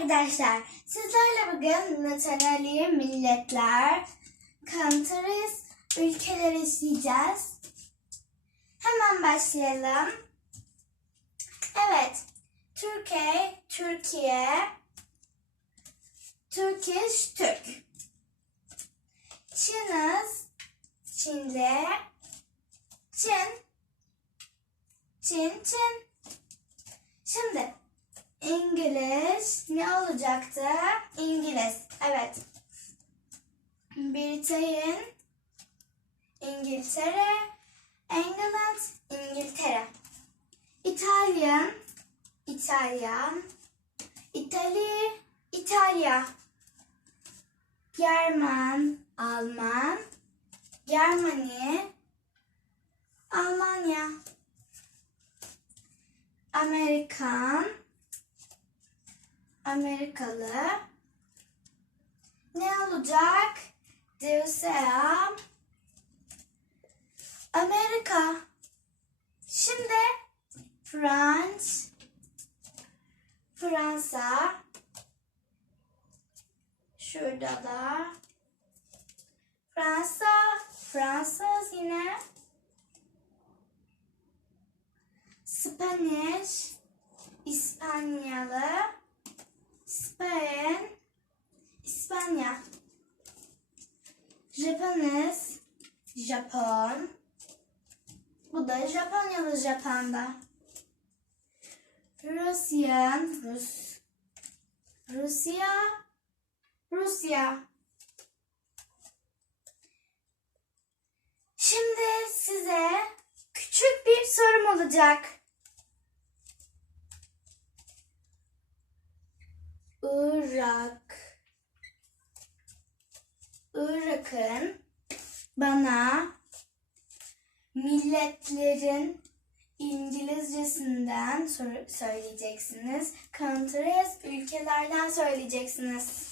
arkadaşlar. Sizlerle bugün Natalya milletler, countries, ülkeler işleyeceğiz. Hemen başlayalım. Evet. Türkiye, Türkiye, Turkish, Türk. Çiniz, Çinli, Çin, Çin, Çin. Şimdi İngiliz ne olacaktı? İngiliz. Evet. Britain, İngiltere, England, İngiltere. İtalyan, İtalyan, İtali, İtalya. German, Alman, Germany, Almanya. Amerikan, Amerikalı. Ne olacak? USA, Amerika. Şimdi Frans, Fransa. Şurada da Fransa, Fransız yine. Spanish, Japanese, Japon. Bu da Japonyalı Japon'da. Russian, Rus. Rusya, Rusya. Şimdi size küçük bir sorum olacak. Irak. Irak'ın bana milletlerin İngilizcesinden söyleyeceksiniz. Countries ülkelerden söyleyeceksiniz.